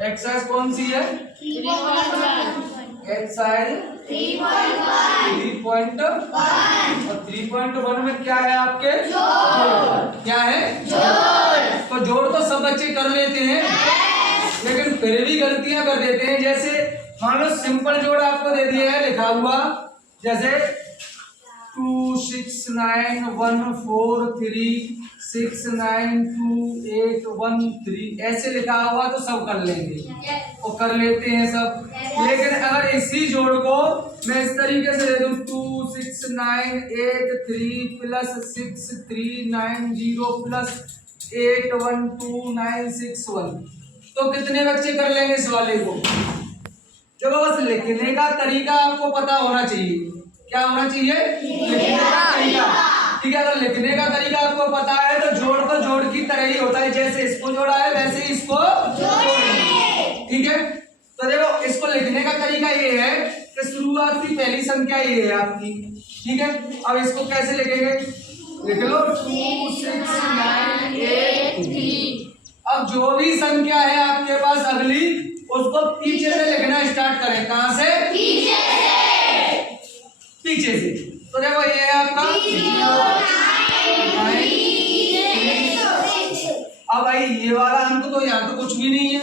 Exercise कौन सी है? 3.1 exercise 3.1 और 3.1 में क्या है आपके? जोड़। क्या है? जोड़। तो जोड़ तो सब बच्चे कर लेते हैं, लेकिन फिर भी गलतियां कर देते हैं। जैसे मान लो सिंपल जोड़ आपको दे दिया है लिखा हुआ, जैसे 2 6 9 1 4 3 6 9 2 8 1 3 ऐसे लिखा हुआ तो सब कर लेंगे और कर लेते हैं सब। लेकिन अगर इसी जोड़ को मैं इस तरीके से दे दूं 2 6 9 8 3 प्लस 6 3 9 0 प्लस 8 1 2 9 6 1, तो कितने बच्चे कर लेंगे इस वाले को? चलो बस लिखने का तरीका आपको पता होना चाहिए। क्या होना चाहिए? लिखने का तरीका। ठीक है, अगर लिखने का तरीका आपको पता है तो जोड़ की तरह ही होता है। जैसे इसको जोड़ा है वैसे ही इसको जोड़ेंगे। ठीक है, तो देखो इसको लिखने का तरीका ये है कि शुरुआत की पहली संख्या ये है आपकी। ठीक है, अब इसको कैसे लिखेंगे? लिख लो 2 6 9 8 3। अब जो भी संख्या है आपके पास अगली, उसको पीछे से लिखना स्टार्ट करें। कहां से? पीछे से। पीछे से। तो देखो ये है आपका 9। अब भाई ये वाला अंक तो यहाँ तो कुछ भी नहीं है,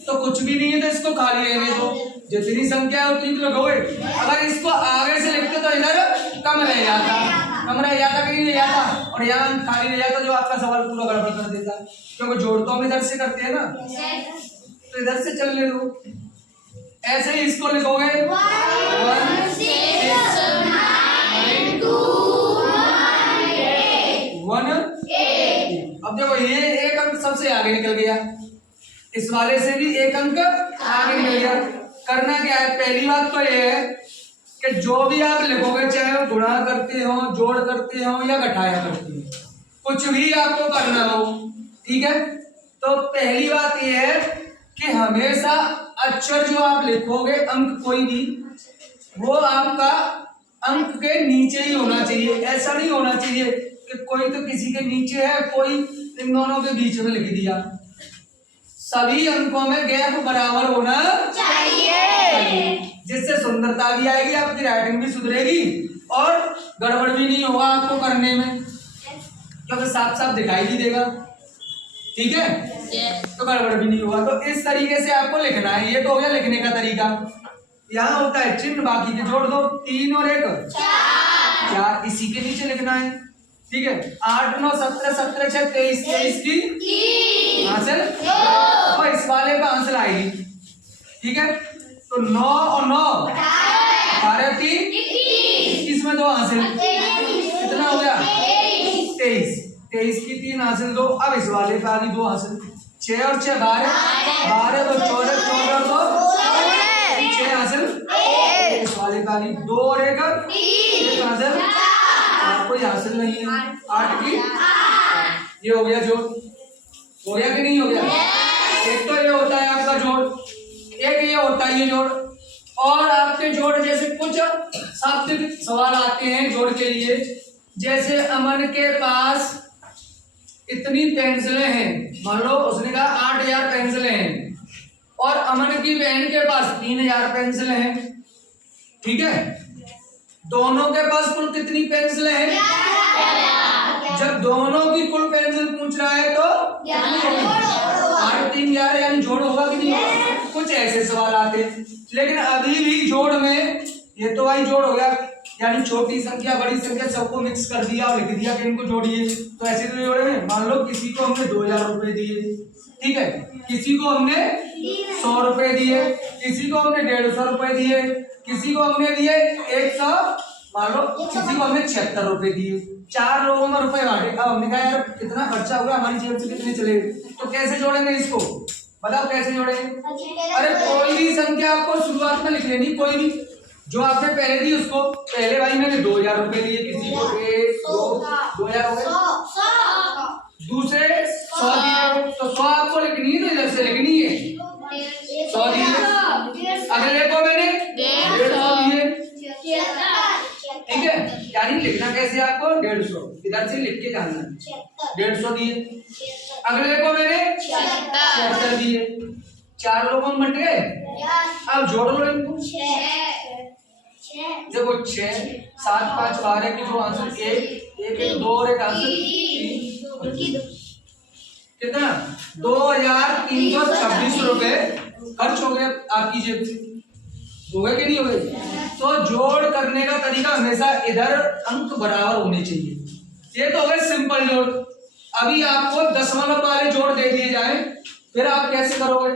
तो कुछ भी नहीं है तो इसको खाली रहने दो। जितनी संख्या है उतनी तो लगोगे। अगर इसको आगे से लिखते तो इधर कम रह जाता, कहीं रह जाता और यहाँ खाली रह जाता, जो आपका सवाल पूरा गड़बड़ कर देता। क्योंकि जोड़ तो हम इधर से करते हैं ना, तो इधर से चलने दो। ऐसे ही इसको लिखोगे 1 6 9 2 1 8। अब देखो ये एक अंक सबसे आगे निकल गया, इस वाले से भी एक अंक आगे निकल गया। करना क्या है? पहली बात तो ये है कि जो भी आप लिखोगे, चाहे वो गुणा करते हो, जोड़ करते हो या घटाया करते हो, कुछ भी आपको करना हो, ठीक है, तो पहली बात ये है कि हमेशा अक्षर जो आप लिखोगे, अंक कोई भी, वो आपका अंक के नीचे ही होना चाहिए। ऐसा नहीं होना चाहिए कि कोई तो किसी के नीचे है, कोई इन दोनों के बीच में लिख दिया। सभी अंकों में गैप बराबर होना चाहिए, जिससे सुंदरता भी आएगी, आपकी राइटिंग भी सुधरेगी और गड़बड़ भी नहीं होगा आपको करने में, क्योंकि साफ साफ दिखाई भी देगा। ठीक है, तो गड़बड़ भी नहीं होगा। तो इस तरीके से आपको लिखना है। ये तो हो गया लिखने का तरीका। यहाँ होता है चिन्ह, बाकी के जोड़ दो, 3 और 1 4, इसी के नीचे लिखना है। ठीक है, 8 9 17 17 6 23 23 की हासिल, तो इस वाले पे हासिल आएगी। ठीक है, तो 9 और 9 12 3 21 में 2 हासिल, कितना हो गया? 23 23 की 3 हासिल 2। अब इस वाले पे आ गई 2 हासिल, 6 और 6 12 12 तो 14 14 और 2 6 हासिल, इस वाले पे आ गई 2 और 1 हासिल, कोई हासिल नहीं है। 8 की ये हो गया जोड़, हो गया कि नहीं हो गया? एक तो ये होता है आपका जोड़, एक ये होता है ये जोड़। और आपके जोड़ जैसे कुछ शाब्दिक सवाल आते हैं जोड़ के लिए, जैसे अमन के पास इतनी पेंसिलें हैं, मान लो उसने कहा 8000 पेंसिलें हैं, और अमन की बहन के पास 3000 पेंसिलें हैं। ठीक है, दोनों के पास कुल कितनी पेंसिलें हैं? जब दोनों की कुल पेंसिल पूछ रहा है तो 8 3 11 यानी जोड़ होगा कि नहीं होगा? कुछ ऐसे सवाल आते हैं। लेकिन अभी भी जोड़ में ये तो भाई जोड़ हो गया, यानी छोटी संख्या बड़ी संख्या सबको मिक्स कर दिया और लिख दिया कि इनको जोड़िए, तो ऐसे तो जोड़े में। मान लो किसी को हमने 2000 रुपए दिए, ठीक है, किसी को हमने 100 रुपए दिए, किसी को हमने 150 रुपए दिए, किसी को हमने दिए 100, मान लो किसी को हमने 76 रुपए दिए। 4 लोगों में रुपए बांटे। अब हमने कहा यार कितना खर्चा हुआ, हमारी जेब से कितने चले, तो कैसे जोड़ेंगे इसको? बताओ कैसे जोड़ेंगे? अरे कोई भी संख्या आपको शुरुआत में लिख लेनी, कोई भी जो आपने पहले दी उसको। पहले भाई मैंने 2000 रुपए दिए, किसी को 1 2 2000 हो गए, दूसरे 100 दिए, तो 100 आपको लिखनी है, तो इधर से लिखनी है 100 दिए। अगले को मैंने 150 दिए, ठीक है, यानी लिखना कैसे आपको? 150 इधर से लिख के जाना है। 150 दिए। अगले को मैंने 76 दिए, 4 लोगों में बंट गए। अब जोड़ लो इनको। देखो 6 7 5 12 की जो आंसर 1 2 और एक आंसर 3 कितना 2326 रुपए खर्च हो गए आपकी जेब से। हो गए कि नहीं हो गए? तो जोड़ करने का तरीका हमेशा इधर अंक बराबर होने चाहिए। ये तो हो गए सिंपल जोड़। अभी आपको दशमलव वाले जोड़ दे दिए जाए फिर आप कैसे करोगे?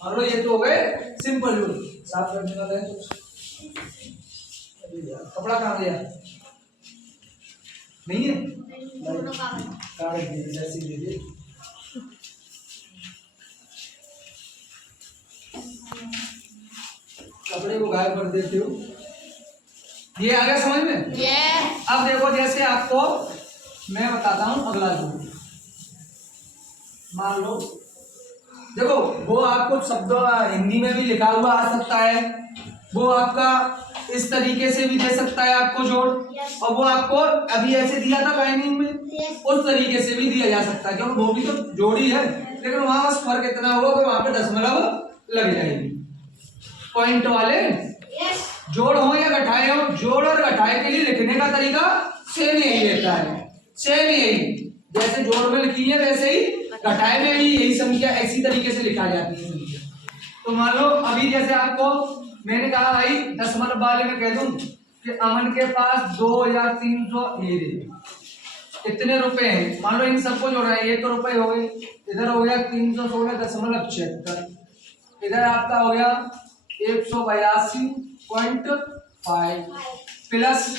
मान लो ये तो हो गए सिंपल जोड़। साफ करने का है कपड़ा कहाँ गया? नहीं है कागज दे दे जैसे दे दे। कपड़े को गायब कर देते हो। ये आ गया समझ में? अब देखो जैसे आपको मैं बताता हूं अगला जोड़। मान लो देखो वो आपको शब्द हिंदी में भी लिखा हुआ आ सकता है, वो आपका इस तरीके से भी दे सकता है आपको जोड़, और वो आपको अभी ऐसे दिया था लाइनिंग में उस तरीके से भी दिया जा सकता है, क्योंकि वो भी तो जोड़ ही है। लेकिन वहां बस फर्क इतना होगा कि वहां पे दशमलव लग जाएगी। पॉइंट वाले जोड़ हो या घटाए हो, जोड़ और घटाए के लिए लिखने का तरीका सेम यही रहता है। सेम यही जैसे जोड़ में लिखी है वैसे ही घटाए में भी यही संख्या इसी तरीके से लिखा जाती है संख्या। तो मान लो अभी जैसे आपको मैंने कहा भाई दशमलव वाले में कह दूं कि अमन के पास 2300 ये इतने रुपए हैं। मान लो इन सबको जोड़ना है, ये तो रुपए हो गए, इधर हो गया 316.76, इधर आपका हो गया 182.5 प्लस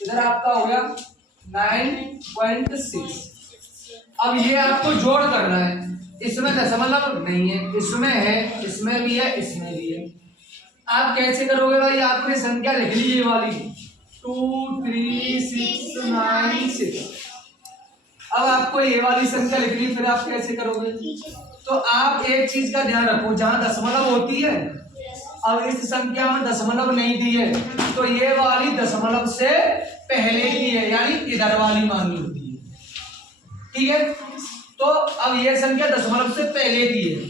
इधर आपका हो गया 9.6। अब ये आपको जोड़ करना है, इसमें दशमलव नहीं है, इसमें है, इसमें भी है, इसमें भी है। आप कैसे करोगे भाई? आपने संख्या लिख ली ये वाली 23696। अब आपको ये वाली संख्या लिख ली, फिर आप कैसे करोगे? तो आप एक चीज का ध्यान रखो, जहां दशमलव होती है अब इस संख्या में दशमलव नहीं दी है तो ये वाली दशमलव से पहले की है, यानी इधर वाली मानी होती है। ठीक है, तो अब ये संख्या दशमलव से पहले की है,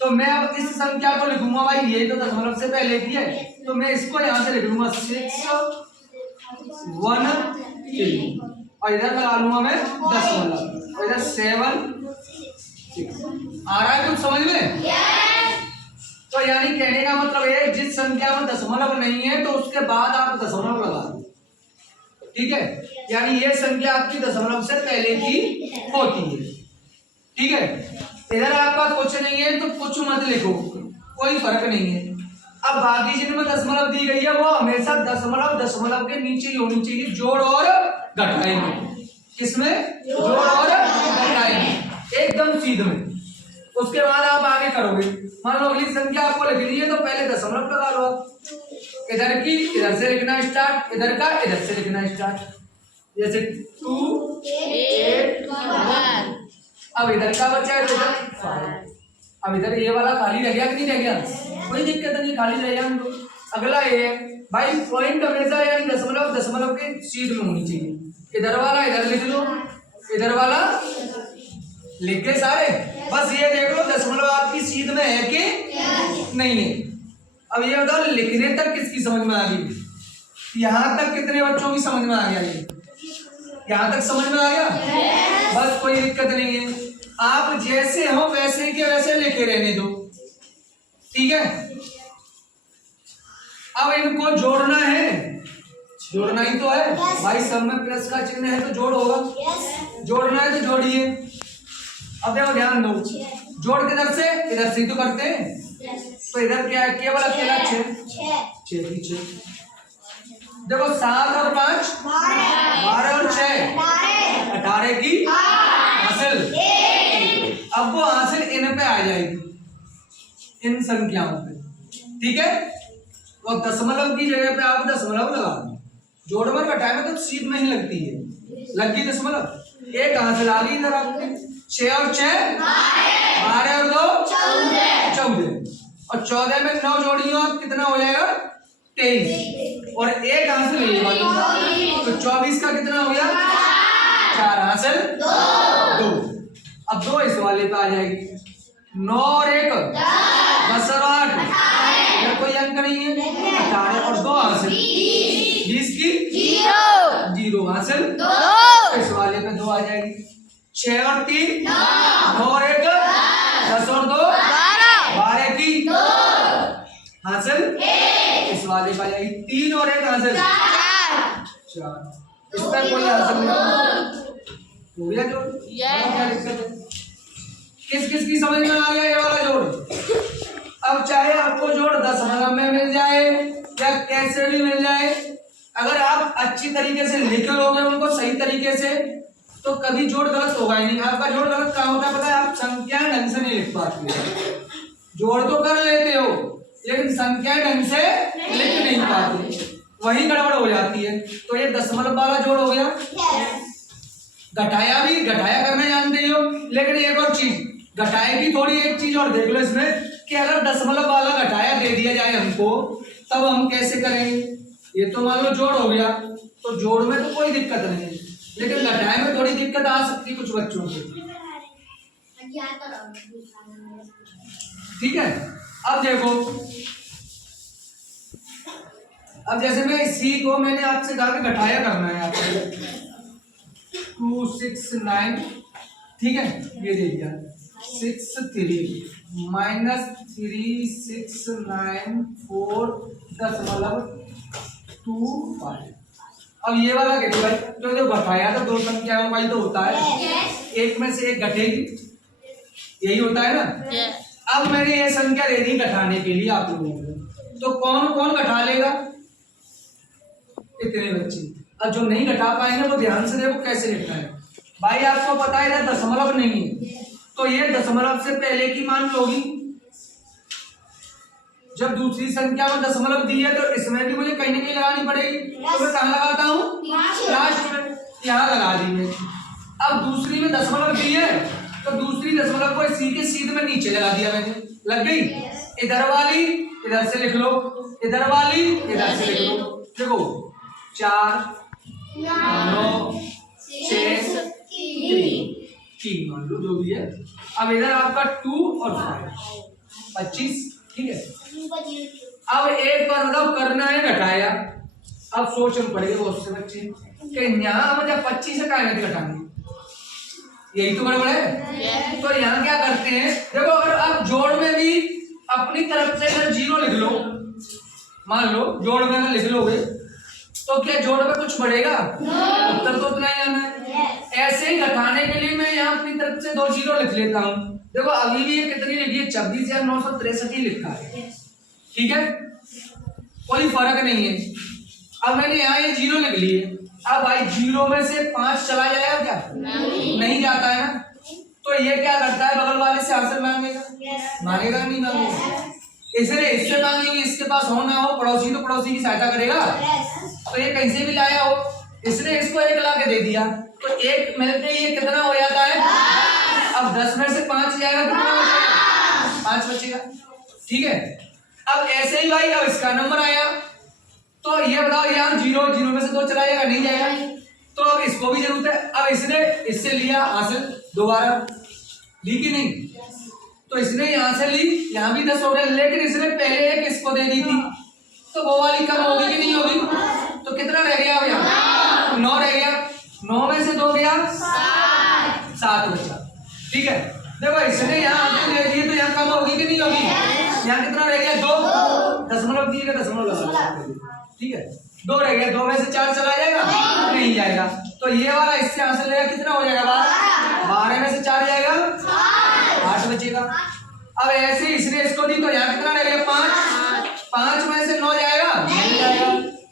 तो मैं अब इस संख्या को लिखूंगा भाई ये तो दशमलव से पहले की है, तो मैं इसको यहां से लिख लूंगा 613 और इधर लगा लूंगा मैं दशमलव और इधर 7 आ रहा है कुछ समझ में? तो यानी कहने का मतलब है जिस संख्या में दशमलव नहीं है तो उसके बाद आप दशमलव लगा दो। ठीक है, यानी ये संख्या आपकी दशमलव से पहले की होती है। ठीक है, इधर आपका कुछ नहीं है तो कुछ मत लिखो, कोई फर्क नहीं है। अब बाकी जिनमें दशमलव दी गई है वो हमेशा दशमलव के नीचे ही होनी चाहिए, जोड़ और घटाए में। किसमें? जोड़ और घटाए में, एकदम सीधे में। उसके बाद आप आगे करोगे। मान लो अगली संख्या आपको लिख ली है तो पहले दशमलव लगा लो, इधर की इधर से लिखना स्टार्ट, इधर का इधर से लिखना स्टार्ट, जैसे 2 8 1। अब इधर का बचा है तो इधर 5। अब इधर ये वाला खाली रह गया कि नहीं रह गया? कोई दिक्कत नहीं, खाली रह गया। अगला ये भाई पॉइंट हमेशा यानी दशमलव के सीध में होनी चाहिए। इधर वाला इधर लिख लो, इधर वाला लिख के सारे, बस ये देख लो दशमलव आपकी सीध में है कि नहीं है। अब ये बताओ लिखने तक किसकी समझ में आ गई? यहाँ तक कितने बच्चों की समझ में आ गया? ये यहाँ तक समझ में आ गया? बस कोई दिक्कत नहीं है, आप जैसे हो वैसे के वैसे लेके रहने दो। ठीक है, अब इनको जोड़ना है, जोड़ना ही तो है भाई, सब में प्लस का चिन्ह है तो जोड़ होगा। जोड़ना है तो जोड़िए। अब देखो ध्यान दो, जोड़ किधर से? इधर से तो करते हैं, तो इधर क्या है? केवल अकेला 6 6। देखो 7 और 5 12 और 6 18 की हासिल। अब वो हासिल इन पे आ जाएगी, इन संख्याओं पे। ठीक है, तो दशमलव की जगह पे आप दशमलव लगा दो। जोड़ में घटाए में तो सीध नहीं लगती है, लग गई दशमलव, एक हासिल आ गई इधर आपके। 6 और 6 12 और 2 14 और 14 में 9 जोड़ियों आप कितना हो जाएगा? 23 और एक हासिल ये वाली, तो 24 का कितना हो गया? 4 हासिल 2। अब 2 इस वाले पे आ जाएगी। 9 और 1 10 और 8 इधर कोई अंक नहीं है, 18 और 2 हासिल 20 की 0 हासिल, इस वाले पे 2 आ जाएगी। 6 और 3 9 और 1 10 और 2 12 की हासिल, इस वाले पे आ जाएगी। 3 और 1 हासिल 4, इस पर कोई हासिल नहीं, हो गया जोड़। क्या दिक्कत है? किस किस की समझ में आ गया ये वाला जोड़? अब चाहे आपको जोड़ दशमलव में मिल जाए या कैसे भी मिल जाए, अगर आप अच्छी तरीके से लिख लोगे उनको सही तरीके से, तो कभी जोड़ गलत होगा ही नहीं। आपका जोड़ गलत कहाँ होता है पता है? आप संख्या ढंग से नहीं लिख पाते हो। जोड़ तो कर लेते हो लेकिन संख्या ढंग से लिख नहीं पाते, वही गड़बड़ हो जाती है। तो ये दशमलव वाला जोड़ हो गया। घटाया भी, घटाया करना जानते हो, लेकिन एक और चीज घटाए की थोड़ी एक चीज और देख लो इसमें, कि अगर दशमलव वाला घटाया दे दिया जाए हमको, तब हम कैसे करेंगे? ये तो मान लो जोड़ हो गया, तो जोड़ में तो कोई दिक्कत नहीं है, लेकिन घटाए में थोड़ी दिक्कत आ सकती है कुछ बच्चों को। ठीक है, अब देखो, अब जैसे मैं सी को मैंने आपसे कहा कि घटाया करना है आपको 2 6 9, ठीक है, ये दे दिया 6 3 माइनस 3 6 9 4 10.25। अब ये वाला कहते भाई, तो जो घटाया तो दो संख्याओं का ही तो होता है, एक में से एक घटेगी, यही होता है ना। अब मैंने ये संख्या दे दी घटाने के लिए आप लोगों को, तो कौन कौन घटा लेगा? इतने बच्चे। अब जो नहीं घटा पाएंगे वो ध्यान से देखो कैसे लिखना है। भाई आपको पता है इधर दशमलव नहीं है, तो ये दशमलव से पहले की मान लोगी। जब दूसरी संख्या में दशमलव दी है तो इसमें भी मुझे कहीं ना कहीं लगानी पड़ेगी, तो मैं कहाँ लगाता हूँ? लास्ट में, यहाँ लगा दी मैं। अब दूसरी में दशमलव दी है तो दूसरी दशमलव को सीधे सीधे में नीचे लगा दिया मैंने, लग गई। इधर वाली इधर से लिख लो, इधर वाली इधर से लिख लो। देखो 4 9 6 3 मान लो जो भी है। अब इधर आपका 2 और 5 25, ठीक है। अब एक बार बताओ करना है घटाया। अब सोच में पड़ेगा बहुत से बच्चे कि यहाँ मुझे 25 से काहे नहीं घटानी, यही तो गड़बड़ है। तो यहाँ क्या करते हैं, देखो अगर आप जोड़ में भी अपनी तरफ से अगर 0 लिख लो, मान लो जोड़ में अगर लिख लोगे तो क्या जोड़ में कुछ बढ़ेगा? उत्तर तो उतना ही आना है। ऐसे ही घटाने के लिए मैं यहाँ अपनी तरफ से 2 0 लिख लेता हूँ। देखो अभी भी ये कितनी लिखी है? 26,963 ही लिखा है, ठीक है, कोई फर्क नहीं है। अब मैंने यहाँ ये 0 लिख लिए। अब भाई 0 में से 5 चला जाएगा क्या? नहीं जाता है ना। तो ये क्या करता है, बगल वाले से आंसर मांगेगा, मांगेगा नहीं मांगेगा, इसलिए इससे मांगेंगे, इसके पास हो ना हो पड़ोसी तो पड़ोसी की सहायता करेगा। तो ये कहीं से भी लाया हो, इसने इसको 1 ला के दे दिया, तो 1 मिलते ये कितना हो जाता है? अब 10 में से 5 जाएगा, कितना बचेगा? 5 बचेगा, ठीक है। अब ऐसे ही भाई अब इसका नंबर आया, तो ये बताओ यहाँ 0 में से 2 चला जाएगा? नहीं जाएगा। तो अब इसको भी जरूरत है। अब इसने इससे लिया हासिल, दोबारा ली कि नहीं? तो इसने यहाँ से ली, यहाँ भी 10 हो गया, लेकिन इसने पहले एक इसको दे दी थी, तो वो वाली कम होगी कि नहीं होगी? तो कितना रह गया अब यहाँ? 9 रह गया। 9 में से 2 गया 7 बचा, ठीक है। देखो इसने यहाँ दे दिए तो यहाँ कम होगी कि नहीं होगी? यहाँ कितना रह गया? 2 दशमलव दिएगा, दशमलव लगा, ठीक है। 2 रह गया, 2 में से 4 चला जाएगा? नहीं जाएगा। तो ये वाला इससे आंसर लेगा, कितना हो जाएगा? 12 में से 4 जाएगा, 8 बचेगा। अब ऐसे इसने इसको दी तो यहाँ कितना रह गया? 5 में से 9 जाएगा? नहीं जाएगा।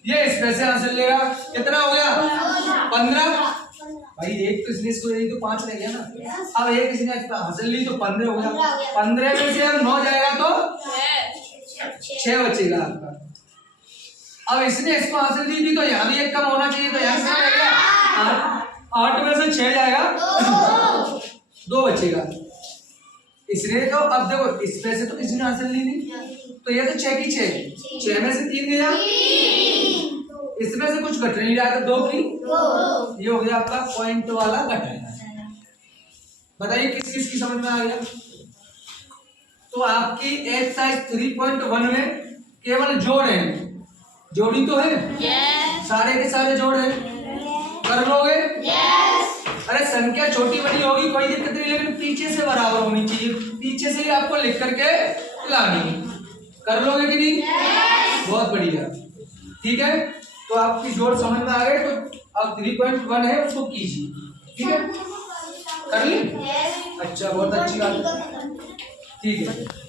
ये इसमें से आंसर लेगा, कितना हो गया? 15। भाई एक तो इसने इसको दी तो 5 रह गया ना। अब एक इसने हासिल ली तो 15 हो गया। 15 में से अब 9 जाएगा तो 6 बचेगा आपका। अब इसने इसको हासिल दी थी तो यहाँ भी एक कम होना चाहिए, तो यहाँ कितना रह गया? 8 में से 6 जाएगा, 2 बचेगा। इसने तो अब देखो इसमें से तो इसने हासिल ली नहीं, तो ये तो 6 की 6 में से 3 गया, इसमें से कुछ घट नहीं रहा, 2 की, ये हो गया आपका पॉइंट वाला घटाया। बताइए किस किस की समझ में आ गया? तो आपकी एक्सरसाइज 3.1 में केवल जोड़ है, जोड़ी तो है, Yes. सारे के सारे जोड़ है, कर लोगे? Yes. अरे संख्या छोटी बड़ी होगी कोई दिक्कत नहीं, लेकिन पीछे से बराबर होनी चाहिए, पीछे से ही आपको लिख करके लानी, कर लोगे कि नहीं? Yes. बहुत बढ़िया, ठीक है। तो आपकी जोड़ समझ में आ गए, तो अब 3.1 है उसको कीजिए, ठीक है, कर ली? Yes. अच्छा, बहुत अच्छी बात है, ठीक है।